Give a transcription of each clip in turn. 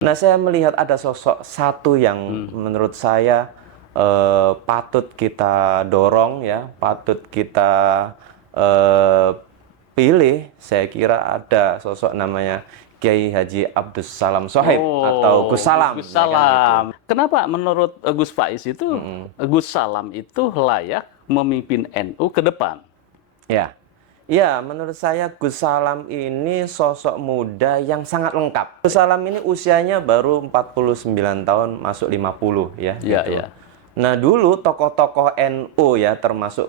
Nah, saya melihat ada sosok satu yang menurut saya patut kita dorong ya, patut kita eh, pilih. Saya kira ada sosok namanya Kiai Haji Abdus Salam Shoaib atau Gus Oh, Salam, Gus ya kan gitu. Salam. Kenapa menurut Gus Faiz itu Mm-mm. Gus Salam itu layak memimpin NU ke depan? Ya, ya, menurut saya Gus Salam ini sosok muda yang sangat lengkap. Gus Salam ini usianya baru 49 tahun, masuk 50 ya Iya, gitu. iya. Nah, dulu tokoh-tokoh NU ya, termasuk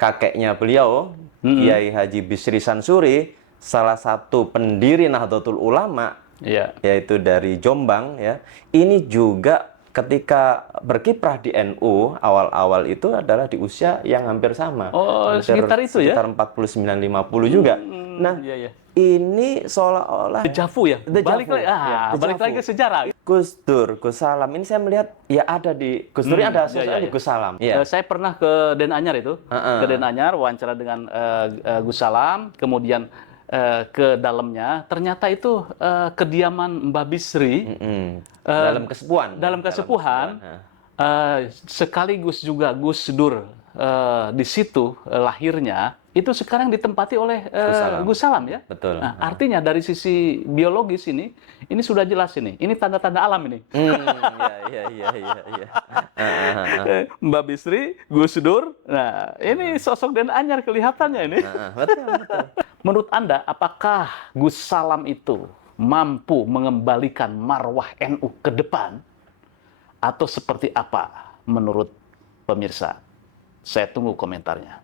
kakeknya beliau, Mm-mm. Kiai Haji Bisri Sansuri, salah satu pendiri Nahdlatul Ulama, Iya. yaitu dari Jombang ya. Ini juga ketika berkiprah di NU awal-awal itu adalah di usia yang hampir sama, Oh, hampir sekitar itu ya? sekitar 49-50 juga. Nah, Iya, iya. ini seolah-olah Dejavu ya? Balik dejavu lagi, ya, balik lagi dejavu. ke sejarah. Gus Dur, Gus Salam ini saya melihat ya ada di Gus Dur, ada Iya, iya, sosoknya di iya. Gus Salam. Iya. Saya pernah ke Den Anyar itu, ke Den Heeh. Anyar, wawancara dengan Gus Salam, kemudian ke dalamnya, ternyata itu kediaman Mbah Bisri, Mm-mm. eh, Dalam kesepuan ya, dalam dalam kesepuan. kesepuhan, sekaligus juga Gus Dur di situ lahirnya, itu sekarang ditempati oleh Gus Salam. Gus Salam ya. Betul. Nah, artinya dari sisi biologis ini sudah jelas ini tanda-tanda alam ini. Ya, ya. Heeh. Mbak Bisri, Gus Dur. Nah, ini sosok Den Anyar kelihatannya ini. Betul, betul. Menurut Anda, apakah Gus Salam itu mampu mengembalikan marwah NU ke depan? Atau seperti apa menurut pemirsa? Saya tunggu komentarnya.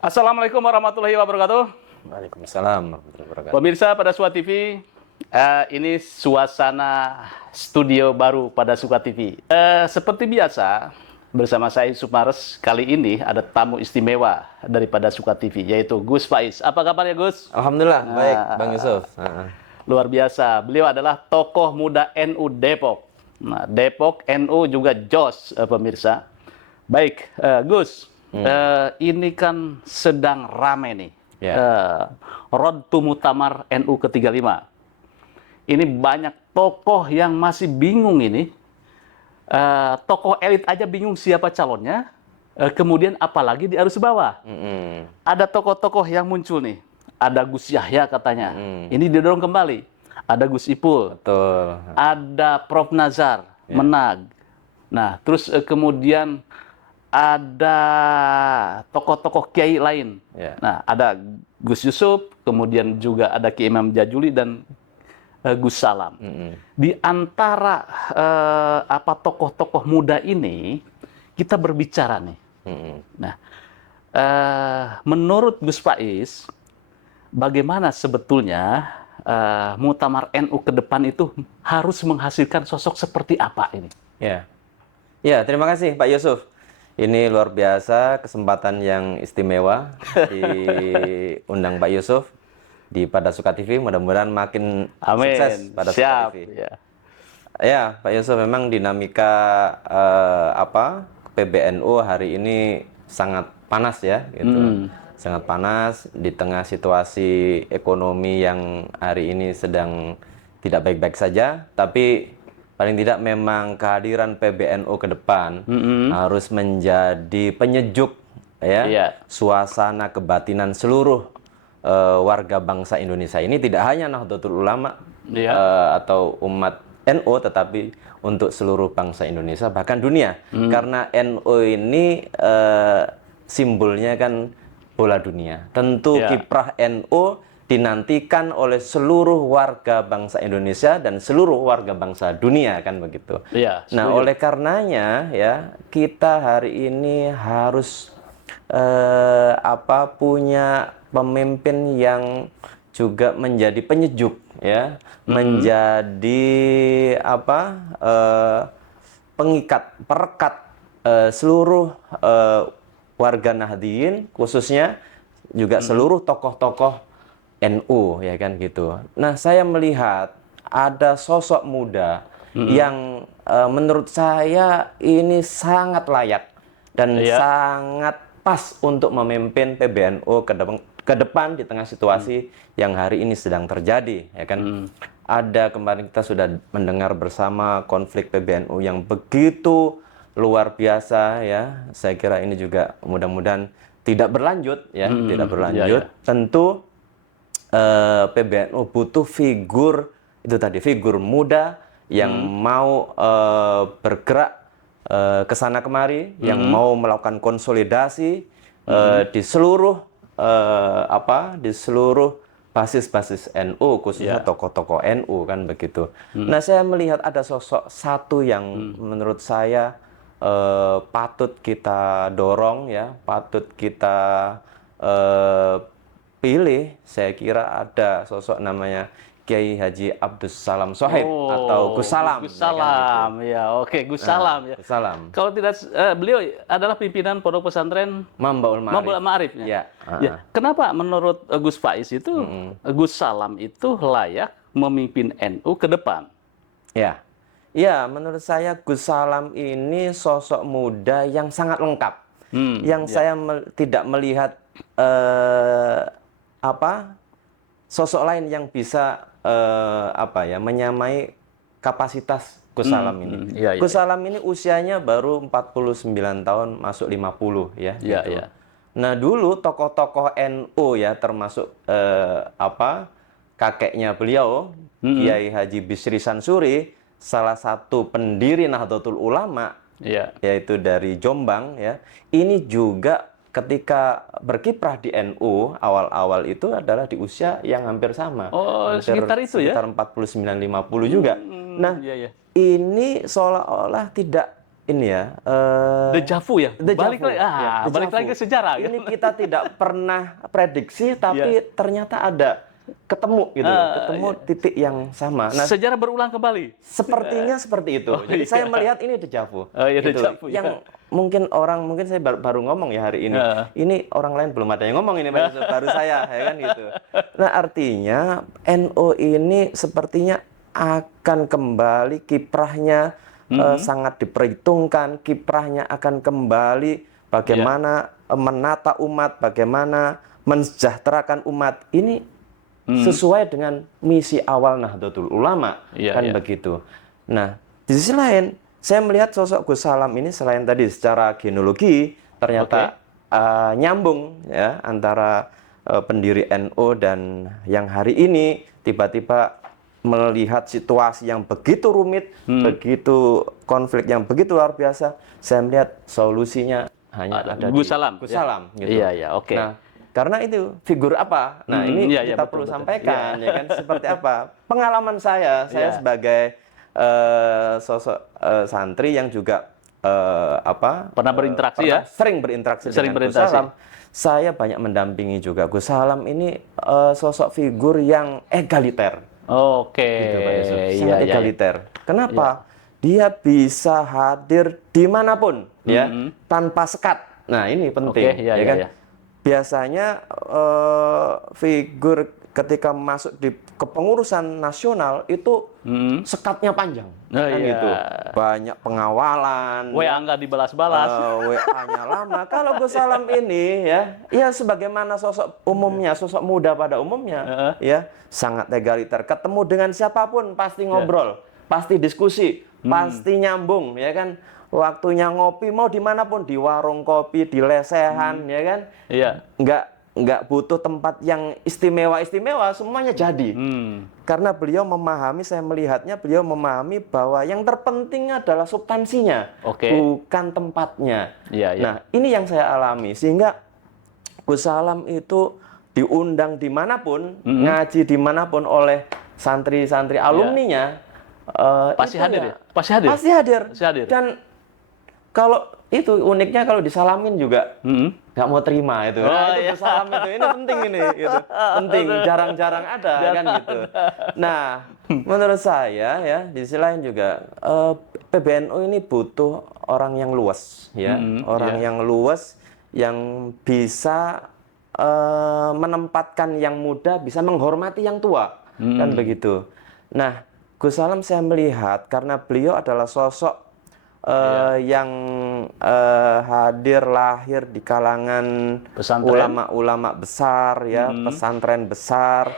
Assalamualaikum warahmatullahi wabarakatuh. Waalaikumsalam warahmatullahi wabarakatuh. Pemirsa pada Suka TV, ini suasana studio baru pada Suka TV. Seperti biasa, bersama saya Yusuf Mares, kali ini ada tamu istimewa daripada Suka TV, yaitu Gus Faiz. Apa kabarnya Gus? Alhamdulillah, baik Bang Yusuf. Luar biasa, beliau adalah tokoh muda NU Depok. Nah, Depok NU juga jos, pemirsa. Baik, Gus, ini kan sedang rame nih. Ya. Road to Muktamar NU ke-35. Ini banyak tokoh yang masih bingung ini. Tokoh elit aja bingung siapa calonnya. Kemudian apalagi di arus bawah. Ada tokoh-tokoh yang muncul nih. Ada Gus Yahya katanya. Ini didorong kembali. Ada Gus Ipul. Betul. Ada Prof. Nazar, Menag. Nah, terus kemudian ada tokoh-tokoh kiai lain. Ya. Nah, ada Gus Yusuf, kemudian juga ada Ki Imam Jajuli dan Gus Salam. Di antara tokoh-tokoh muda ini, kita berbicara nih. Nah, menurut Gus Faiz, bagaimana sebetulnya Muktamar NU ke depan itu harus menghasilkan sosok seperti apa ini? Ya. Ya, terima kasih Pak Yusuf. Ini luar biasa kesempatan yang istimewa diundang Pak Yusuf di Pada Suka TV. Mudah-mudahan makin sukses Pada Suka Siap. TV. Ya. Ya, Pak Yusuf, memang dinamika PBNU hari ini sangat panas ya, gitu. Sangat panas di tengah situasi ekonomi yang hari ini sedang tidak baik-baik saja, tapi paling tidak memang kehadiran PBNU ke depan harus menjadi penyejuk ya, suasana kebatinan seluruh warga bangsa Indonesia ini, tidak hanya Nahdlatul Ulama atau umat NU, tetapi untuk seluruh bangsa Indonesia bahkan dunia. Karena NU ini simbolnya kan bola dunia. Tentu kiprah NU dinantikan oleh seluruh warga bangsa Indonesia dan seluruh warga bangsa dunia, kan begitu. Nah, oleh karenanya ya, kita hari ini harus punya pemimpin yang juga menjadi penyejuk ya, menjadi pengikat, perekat seluruh warga Nahdliyin, khususnya juga seluruh tokoh-tokoh NU, ya kan gitu. Nah, saya melihat ada sosok muda yang menurut saya ini sangat layak dan sangat pas untuk memimpin PBNU ke depan di tengah situasi yang hari ini sedang terjadi, ya kan? Ada kemarin kita sudah mendengar bersama konflik PBNU yang begitu luar biasa, ya. Saya kira ini juga mudah-mudahan tidak berlanjut, ya, tidak berlanjut. Tentu PBNU butuh figur itu tadi, figur muda yang mau bergerak ke sana kemari, yang mau melakukan konsolidasi di seluruh di seluruh basis-basis NU, khususnya tokoh-tokoh NU, kan begitu. Nah, saya melihat ada sosok satu yang menurut saya patut kita dorong, ya, patut kita pilih. Saya kira ada sosok namanya Kiai Haji Abdus Salam Shoaib atau Gus Salam. Gus Salam, ya, oke, Gus Salam, ya. Gus Salam. Kalau tidak, beliau adalah pimpinan Pondok Pesantren Mambaul Ma'arif. Ya. Ya. Kenapa menurut Gus Faiz itu Gus Salam itu layak memimpin NU ke depan? Ya. Ya, menurut saya Gus Salam ini sosok muda yang sangat lengkap. Yang saya tidak melihat sosok lain yang bisa menyamai kapasitas Gus Salam ini. Gus Salam ini usianya baru 49 tahun, masuk 50, ya. Gitu. Nah, dulu tokoh-tokoh NU, ya, termasuk kakeknya beliau, Kiai Haji Bisri Sansuri, salah satu pendiri Nahdlatul Ulama, yaitu dari Jombang, ya. Ini juga ketika berkiprah di NU awal-awal itu adalah di usia yang hampir sama. Sekitar itu, ya? Sekitar 49-50 juga. Nah, ini seolah-olah tidak ini, ya. Dejavu, ya? Balik lagi ke sejarah. Ini kita tidak pernah prediksi, tapi ternyata ada ketemu gitu, ketemu titik yang sama. Nah, sejarah berulang kembali. Sepertinya seperti itu. Jadi saya melihat ini dejavu. Gitu. Yang mungkin saya baru ngomong ya hari ini. Ini orang lain belum ada yang ngomong, ini baru saya, ya kan gitu. Nah, artinya NU ini sepertinya akan kembali kiprahnya sangat diperhitungkan, kiprahnya akan kembali bagaimana menata umat, bagaimana mensejahterakan umat. Ini sesuai dengan misi awal Nahdlatul Ulama, kan begitu. Nah, di sisi lain, saya melihat sosok Gus Salam ini selain tadi secara genealogi ternyata nyambung, ya, antara pendiri NU dan yang hari ini tiba-tiba melihat situasi yang begitu rumit, begitu konflik yang begitu luar biasa. Saya melihat solusinya hanya ada Gus Salam. Gus Salam, gitu. Oke. Nah, karena itu figur apa? Nah, ini kita perlu sampaikan, ya kan, seperti apa? Pengalaman saya sebagai sosok santri yang juga pernah berinteraksi, sering berinteraksi dengan Gus Salam. Saya banyak mendampingi juga Gus Salam ini sosok figur yang egaliter. Gitu, Pak Yusuf. Sangat egaliter. Kenapa? Dia bisa hadir dimanapun, ya, tanpa sekat. Nah, ini penting, ya kan? Biasanya figur ketika masuk di kepengurusan nasional itu sekatnya panjang, kan gitu. Banyak pengawalan. WA nggak dibalas-balas. WA-nya lama. Kalau Gus Salam ini, ya sebagaimana sosok umumnya, sosok muda pada umumnya, ya sangat egaliter. Ketemu dengan siapapun pasti ngobrol, pasti diskusi, pasti nyambung, ya kan. Waktunya ngopi mau dimanapun, di warung kopi, di lesehan, ya kan? Nggak butuh tempat yang istimewa, semuanya jadi. Karena beliau memahami, saya melihatnya beliau memahami bahwa yang terpenting adalah substansinya, bukan tempatnya. Nah, ini yang saya alami, sehingga Gus Salam itu diundang dimanapun, ngaji dimanapun oleh santri-santri alumninya, pasti hadir, ya? Pasti hadir. Dan kalau itu uniknya, kalau disalamin juga nggak mau terima itu. Itu salam itu, ini penting ini, gitu. Penting, jarang-jarang ada, kan gitu. Nah, menurut saya, ya, di sisi lain juga PBNU ini butuh orang yang luas, ya, orang yang luas, yang bisa menempatkan yang muda, bisa menghormati yang tua, kan begitu. Nah, Gus Salam saya melihat karena beliau adalah sosok yang hadir lahir di kalangan Pesantren. ulama-ulama besar ya, pesantren besar.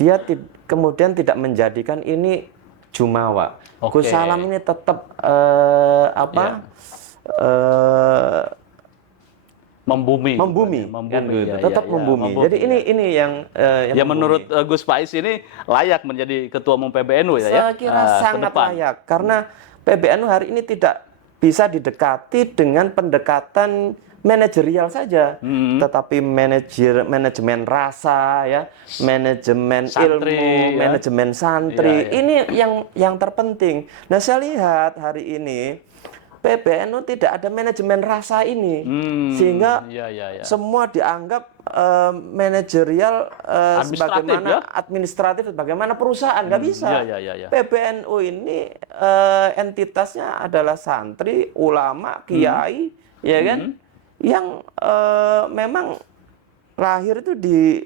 Dia kemudian tidak menjadikan ini jumawa. Oke. Gus Salam ini tetap Membumi, membumi, kan begitu. ya, Tetap ya, membumi. Jadi ini yang ya membumi. menurut Gus Pais ini layak menjadi ketua umum PBNU ya. Saya kira ke sangat depan. layak karena PBNU hari ini tidak bisa didekati dengan pendekatan manajerial saja, tetapi manajemen rasa ya, manajemen Santri, ilmu, ya. manajemen santri. Iya, iya. Ini yang terpenting. Nah, saya lihat hari ini PBNU tidak ada manajemen rasa ini, sehingga Iya. semua dianggap manajerial Administratif, sebagaimana ya? administratif, sebagaimana perusahaan. Nggak bisa. Iya. PBNU ini entitasnya adalah santri, ulama, kiai, ya kan, yang memang lahir itu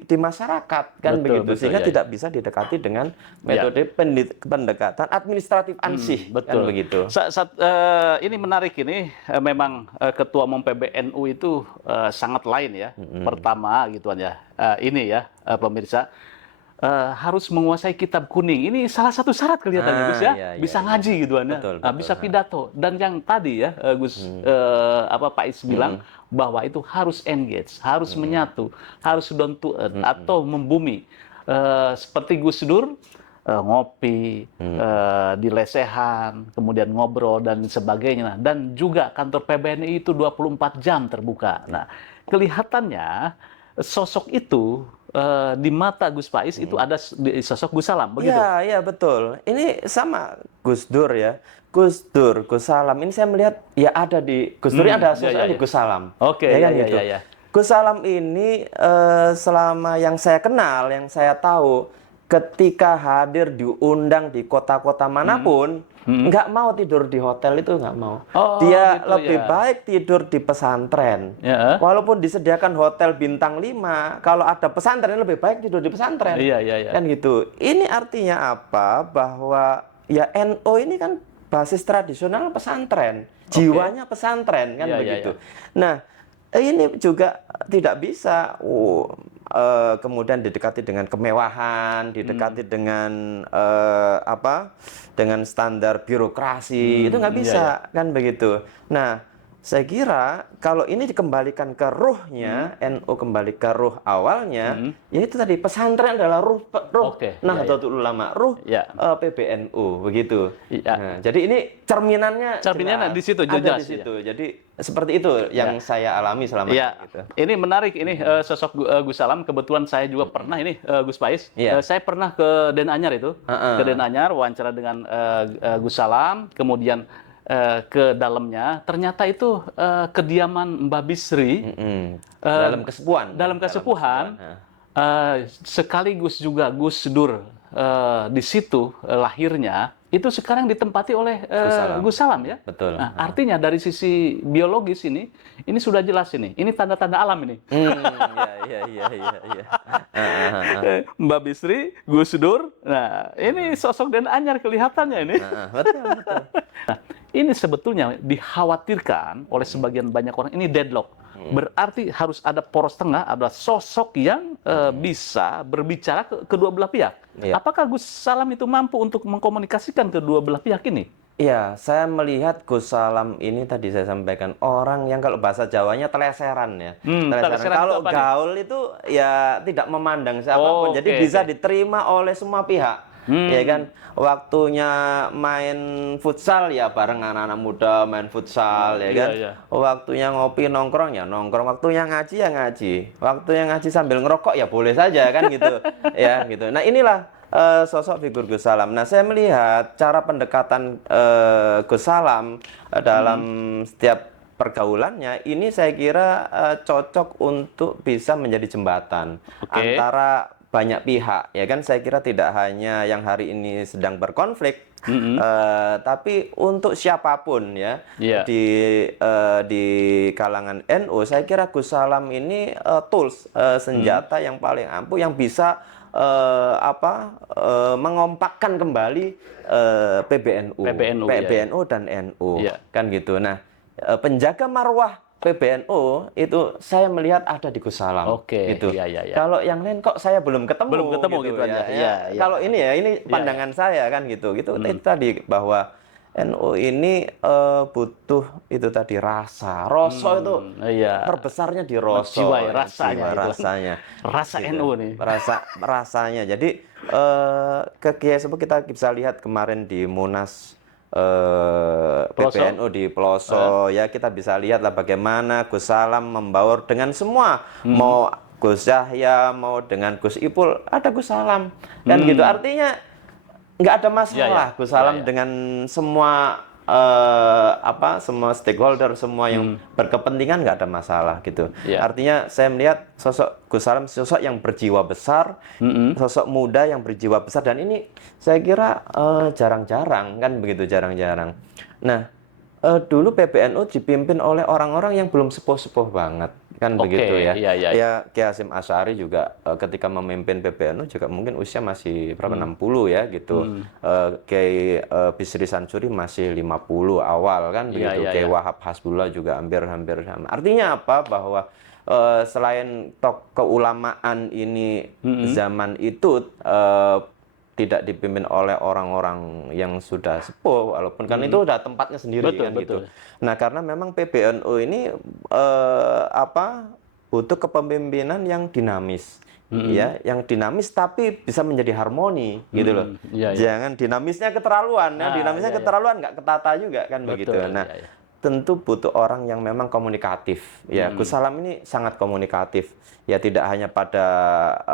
di masyarakat, kan begitu, sehingga ya. tidak bisa didekati dengan metode pendekatan administratif ansih, kan begitu. Ini menarik ini, memang ketua umum PBNU itu sangat lain ya. Pertama gituan ya, ini ya pemirsa. Harus menguasai kitab kuning. Ini salah satu syarat kelihatannya Gus ya. Bisa ngaji gitu Anda. Bisa pidato. Dan yang tadi ya Gus Pais bilang bahwa itu harus engage, harus menyatu, harus down to earth atau membumi. Seperti Gus Dur ngopi di lesehan, kemudian ngobrol dan sebagainya. Dan juga kantor PBNI itu 24 jam terbuka. Nah, kelihatannya sosok itu di mata Gus Pais itu ada sosok Gus Salam, begitu? Iya, betul. Ini sama Gus Dur ya. Gus Salam. Ini saya melihat ya ada di Gus Dur ada sosoknya di Gus Salam. Oke, ya kan iya, gitu. iya. Gus Salam ini selama yang saya kenal, yang saya tahu, ketika hadir diundang di kota-kota manapun, nggak mau tidur di hotel itu, nggak mau. Dia gitu, lebih baik tidur di pesantren. Ya. Walaupun disediakan hotel bintang 5, kalau ada pesantren lebih baik tidur di pesantren. Iya. Kan gitu. Ini artinya apa? Bahwa ya NU ini kan basis tradisional pesantren, jiwanya pesantren, kan begitu. Nah, ini juga tidak bisa kemudian didekati dengan kemewahan, didekati dengan dengan standar birokrasi, itu nggak bisa, kan begitu. Nah, saya kira kalau ini dikembalikan ke ruhnya, NU kembali ke ruh awalnya, ya itu tadi pesantren adalah ruh Nahdlatul Ulama, ruh PBNU, begitu. Nah, jadi ini cerminannya di situ ada jelas. di situ. Jadi seperti itu yang saya alami selama ini. Gitu. Ini menarik ini sosok Gus Salam. Kebetulan saya juga pernah ini Gus Pais. Saya pernah ke Den Anyar itu, ke Den Anyar wawancara dengan Gus Salam, kemudian ke dalamnya ternyata itu kediaman Mbah Bisri dalam kesepuhan sekaligus juga Gus Dur di situ lahirnya itu sekarang ditempati oleh Gus Salam ya. Betul. Nah, artinya dari sisi biologis ini sudah jelas ini tanda-tanda alam ini. Iya. Mbak Bisri, Gus Dur. Nah, ini sosok Den Anyar kelihatannya ini. Betul. Nah, ini sebetulnya dikhawatirkan oleh sebagian banyak orang ini deadlock. Berarti harus ada poros tengah, ada sosok yang bisa berbicara ke kedua belah pihak. Apakah Gus Salam itu mampu untuk mengkomunikasikan kedua belah pihak ini? Iya, saya melihat Gus Salam ini tadi saya sampaikan orang yang kalau bahasa Jawanya teleseran ya. Teleseran. Kalau gaul itu ya tidak memandang siapapun, jadi bisa diterima oleh semua pihak. Ya kan, waktunya main futsal ya bareng anak-anak muda main futsal ya kan. Waktunya ngopi nongkrong ya nongkrong, waktunya ngaji ya ngaji. Waktunya ngaji sambil ngerokok ya boleh saja kan gitu. Ya gitu. Nah, inilah sosok figur Gus Salam. Nah, saya melihat cara pendekatan Gus Salam dalam setiap pergaulannya ini saya kira cocok untuk bisa menjadi jembatan antara banyak pihak, ya kan. Saya kira tidak hanya yang hari ini sedang berkonflik, Tapi untuk siapapun ya Iya. di kalangan NU, saya kira Gus Salam ini tools, senjata yang paling ampuh yang bisa mengompakkan kembali PBNU, iya, PBNU dan NU, iya. kan gitu. Nah, penjaga marwah PBNU itu saya melihat ada di Gus Salam, Oke, gitu. iya, iya, iya. Kalau yang lain kok saya belum ketemu, Belum ketemu gitu gitu ya. aja. Iya, iya. Kalau ini Iya, pandangan saya kan gitu. Itu tadi bahwa NU ini butuh itu tadi rasa. Itu iya. terbesarnya di rasa, Menjiwai ya, rasanya jiwa itu. rasanya. Rasa Gitu. NU nih. Rasanya. Jadi ke Kiai Sepuh kita bisa lihat kemarin di Munas Peloso? PBNU di Peloso, ya kita bisa lihat lah bagaimana Gus Salam membaur dengan semua, mau Gus Yahya, mau dengan Gus Ipul, ada Gus Salam, kan gitu. Artinya nggak ada masalah Iya. Gus Salam Iya, iya. dengan semua semua stakeholder, semua yang berkepentingan, nggak ada masalah gitu. Iya. Artinya saya melihat sosok Gus Salam sosok yang berjiwa besar, sosok muda yang berjiwa besar, dan ini saya kira jarang-jarang kan begitu, jarang-jarang. Nah, dulu PBNU dipimpin oleh orang-orang yang belum sepuh-sepuh banget kan Oke, begitu ya. iya, iya. Ya Kiai Hasyim Asy'ari juga ketika memimpin PBNU juga mungkin usia masih berapa 60 ya gitu. Kiai Bisri Sansuri masih 50 awal kan Iya, begitu. iya, Kiai iya. Wahab Hasbullah juga hampir sama. Artinya apa? Bahwa selain keulamaan ini zaman itu tidak dipimpin oleh orang-orang yang sudah sepuh, walaupun kan itu udah tempatnya sendiri Betul, kan betul. gitu. Nah, karena memang PBNU ini butuh kepemimpinan yang dinamis, ya, yang dinamis tapi bisa menjadi harmoni gitu loh. Iya, iya. Jangan dinamisnya keterlaluan, ya, dinamisnya Iya, iya. keterlaluan nggak ketata juga kan begitu. Betul, Nah, iya, iya. tentu butuh orang yang memang komunikatif. Ya, Gus Salam ini sangat komunikatif. Ya, tidak hanya pada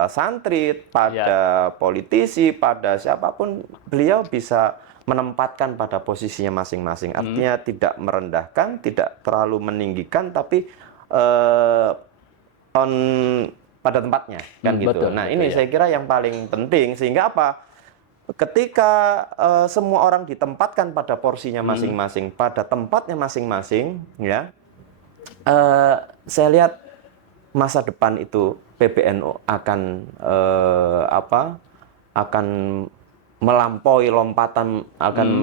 santri, pada politisi, pada siapapun, beliau bisa menempatkan pada posisinya masing-masing. Artinya tidak merendahkan, tidak terlalu meninggikan, tapi on pada tempatnya kan gitu. Betul, Nah, betul, ini ya. saya kira yang paling penting, sehingga apa? Ketika semua orang ditempatkan pada porsinya masing-masing, pada tempatnya masing-masing, ya, saya lihat masa depan itu PBNU akan akan melampaui lompatan,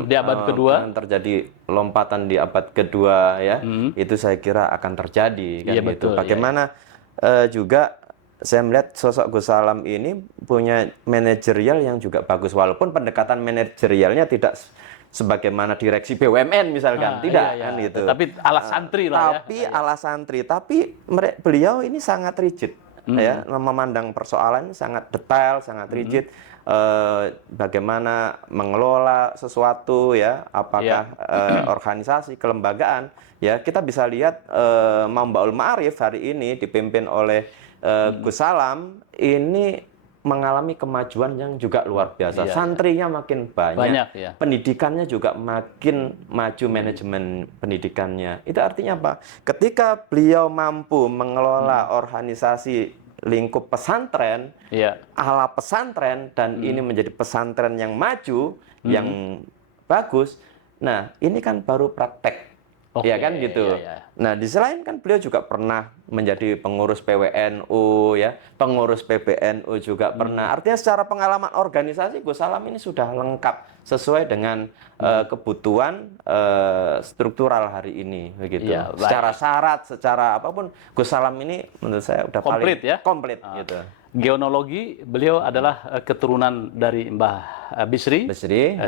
Di abad kedua. akan terjadi lompatan di abad kedua, ya. Itu saya kira akan terjadi kan Iya, gitu. betul, iya, Bagaimana juga saya melihat sosok Gus Salam ini punya manajerial yang juga bagus, walaupun pendekatan manajerialnya tidak sebagaimana direksi BUMN misalkan, tidak Iya, iya. kan gitu. Tapi ala santri lah ya. Tapi ala santri, tapi beliau ini sangat rigid, ya, memandang persoalan sangat detail, sangat rigid. Bagaimana mengelola sesuatu, ya, apakah organisasi, kelembagaan, ya, kita bisa lihat Mambaul Ma'arif hari ini dipimpin oleh Gus Salam ini mengalami kemajuan yang juga luar biasa. Iya, santrinya makin banyak, ya. pendidikannya juga makin maju, manajemen pendidikannya. Itu artinya apa? Ketika beliau mampu mengelola organisasi lingkup pesantren, Iya. ala pesantren, dan ini menjadi pesantren yang maju, yang bagus. Nah, ini kan baru praktek. Oke, Ya kan gitu. iya, iya. Nah, di selain kan beliau juga pernah menjadi pengurus PWNU, ya, pengurus PBNU juga pernah. Artinya secara pengalaman organisasi Gus Salam ini sudah lengkap sesuai dengan kebutuhan struktural hari ini begitu. Iya, baik. Secara syarat, secara apapun, Gus Salam ini menurut saya udah Komplit, paling ya? komplit gitu. Geonologi, beliau adalah keturunan dari Mbah Bisri,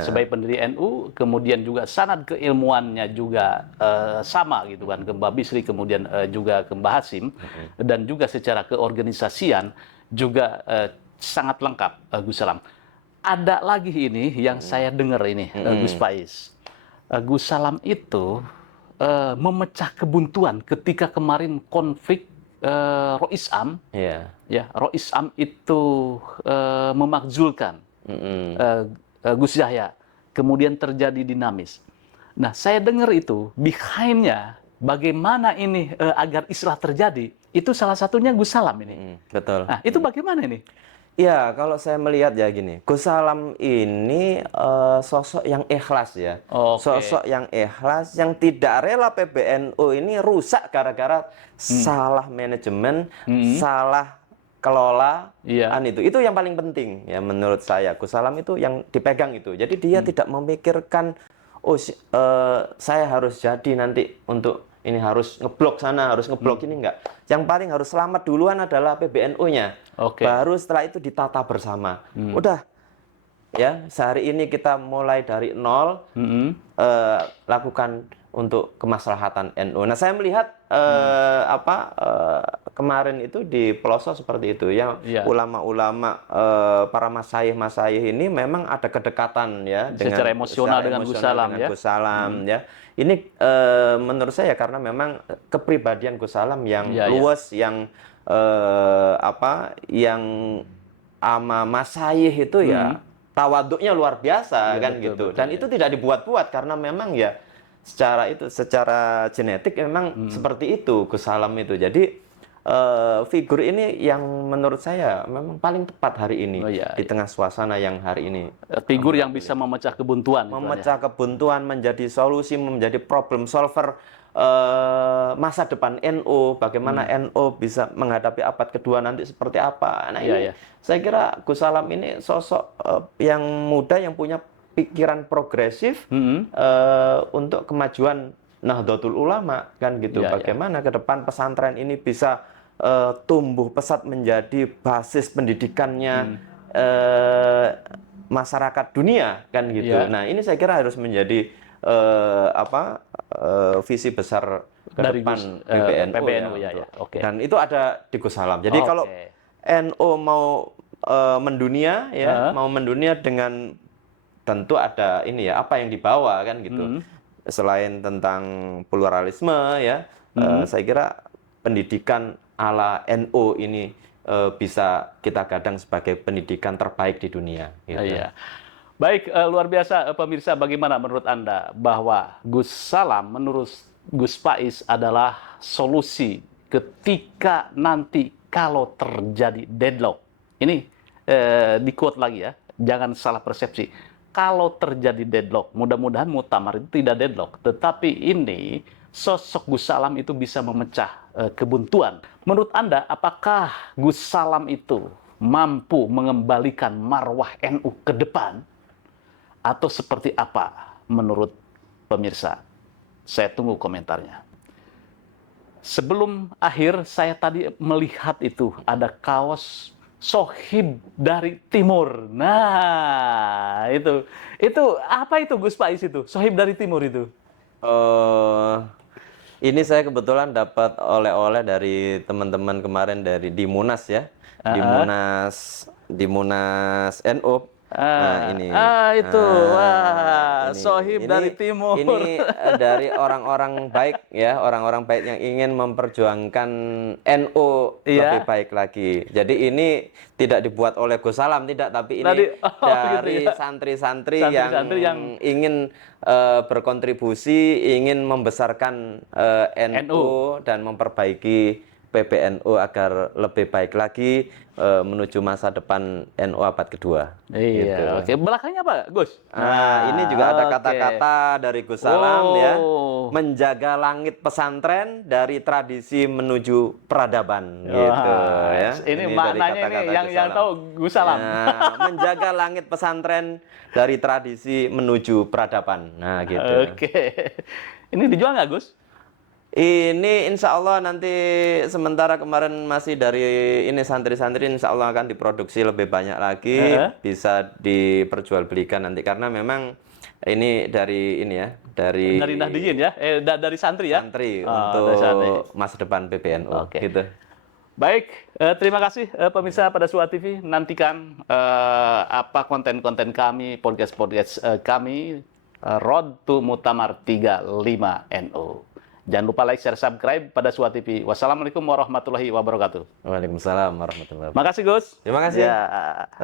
sebagai pendiri NU, kemudian juga sanad keilmuannya juga sama gitu kan, ke Mbah Bisri, kemudian juga ke Mbah Hasyim, dan juga secara keorganisasian juga sangat lengkap Gus Salam. Ada lagi ini yang saya dengar ini, Gus Faiz. Gus Salam itu memecah kebuntuan ketika kemarin konflik Rois Am. Iya. Ya, Rois Am itu memakzulkan Gus Yahya, kemudian terjadi dinamis. Nah, saya dengar itu behind-nya bagaimana ini agar islah terjadi, itu salah satunya Gus Salam ini. Betul. Nah, itu bagaimana ini? Ya, kalau saya melihat ya gini, Gus Salam ini sosok yang ikhlas ya. Oke. Sosok yang ikhlas, yang tidak rela PBNU ini rusak gara-gara salah manajemen, salah kelola, Iya. itu yang paling penting ya menurut saya. Gus Salam itu yang dipegang itu. Jadi dia tidak memikirkan, oh saya harus jadi nanti untuk ini harus ngeblok sana, harus ngeblok ini enggak. Yang paling harus selamat duluan adalah PBNU-nya. Oke. Baru setelah itu ditata bersama. Udah, ya sehari ini kita mulai dari nol, lakukan untuk kemaslahatan NU. Nah, saya melihat kemarin itu di pelosok seperti itu ya. Iya. Ulama-ulama, para masyayikh ini memang ada kedekatan ya Secara emosional dengan Gus Salam, ya. Gus Salam, ya. Ini menurut saya karena memang kepribadian Gus Salam yang Iya, iya. luas, yang yang ama masyayikh itu ya tawaduknya luar biasa, Iya, kan betul, gitu. betul, Dan ya. itu tidak dibuat-buat karena memang ya secara genetik memang seperti itu Gus Salam itu. Jadi figur ini yang menurut saya memang paling tepat hari ini Oh, iya, di tengah suasana yang hari ini. Figur yang bisa memecah kebuntuan. Memecah kebuntuan, menjadi solusi, menjadi problem solver masa depan NU, bagaimana NU bisa menghadapi abad kedua nanti seperti apa. Nah, Iya, ini iya. saya kira Gus Salam ini sosok yang muda, yang punya pikiran progresif untuk kemajuan Nahdlatul Ulama, kan gitu. Iya, iya. Bagaimana ke depan pesantren ini bisa tumbuh pesat menjadi basis pendidikannya masyarakat dunia, kan gitu. Iya. Nah, ini saya kira harus menjadi visi besar ke Dari depan Gus- PBNU, ya, ya. untuk- Oke. Dan itu ada di Gus Salam. Jadi kalau Oke. NU mau mendunia ya, mau mendunia dengan tentu ada ini ya, apa yang dibawa, kan gitu. Selain tentang pluralisme ya, saya kira pendidikan ala NU ini bisa kita gadang sebagai pendidikan terbaik di dunia, gitu. Iya. Baik, luar biasa pemirsa, bagaimana menurut Anda bahwa Gus Salam menurut Gus Pais adalah solusi ketika nanti kalau terjadi deadlock. Ini di quote lagi ya, jangan salah persepsi. Kalau terjadi deadlock, mudah-mudahan muktamar itu tidak deadlock, tetapi ini sosok Gus Salam itu bisa memecah kebuntuan. Menurut Anda, apakah Gus Salam itu mampu mengembalikan marwah NU ke depan? Atau seperti apa menurut pemirsa? Saya tunggu komentarnya. Sebelum akhir, saya tadi melihat itu ada kaos Sohib dari Timur. Nah, itu apa itu Gus Pais itu? Sohib dari Timur itu. Ini saya kebetulan dapat oleh-oleh dari teman-teman kemarin di Munas ya, di Munas NU. Nah, ini. Itu. Wah, Ini, Sohib dari Timur. Ini dari orang-orang baik ya, orang-orang baik yang ingin memperjuangkan NU lebih baik lagi. Jadi ini tidak dibuat oleh Gus Salam, tidak, tapi ini dari gitu ya. santri-santri Santri-santri yang ingin berkontribusi, ingin membesarkan NU dan memperbaiki PBNU agar lebih baik lagi menuju masa depan NU abad kedua. Iya, Gitu. oke. Belakangnya apa, Gus? Nah, ini juga ada kata-kata dari Gus Salam ya, Oh. menjaga langit pesantren dari tradisi menuju peradaban, gitu ya. Ini dari maknanya ini kata-kata yang Gus yang Salam. tahu Gus Salam. Nah, menjaga langit pesantren dari tradisi menuju peradaban. Nah, gitu. Oke. Ini dijual nggak, Gus? Ini insya Allah nanti sementara kemarin masih dari ini santri-santri, insya Allah akan diproduksi lebih banyak lagi, bisa diperjualbelikan nanti karena memang ini dari ini ya, dari Nahdiyin ya? Dari santri ya? santri dari santri. untuk masa depan PBNU, Oke. gitu. Baik, terima kasih pemirsa pada Suara TV. Nantikan apa konten-konten kami, podcast-podcast kami, Road to Muktamar 35 NU. Jangan lupa like, share, subscribe pada Suara TV. Wassalamualaikum warahmatullahi wabarakatuh. Waalaikumsalam warahmatullahi wabarakatuh. Makasih, Gus. Terima kasih. Ya.